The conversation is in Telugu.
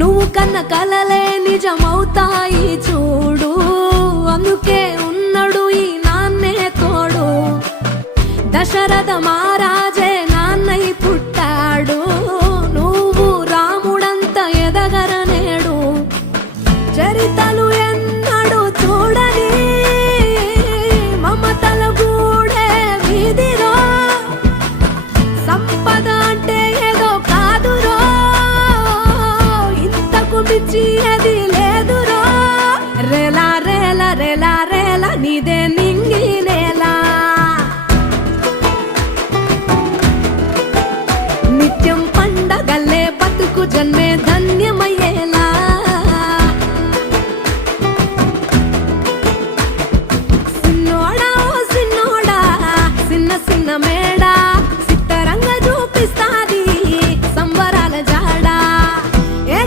నువ్వు కన్న కలలే నిజమవుతాయి చూడు, అందుకే ఉన్నాడు ఈ నాన్నే తోడు. దశరథ మహారాజే నాన్నై పుట్టాడు, నువ్వు రాముడంత ఎదగరనేడు. చరితలు ఎన్నడు చూడని మమతల గూడే వీధిరో, సంపద అంటే ఏదో కాదురో, ఇంతకు మించి అది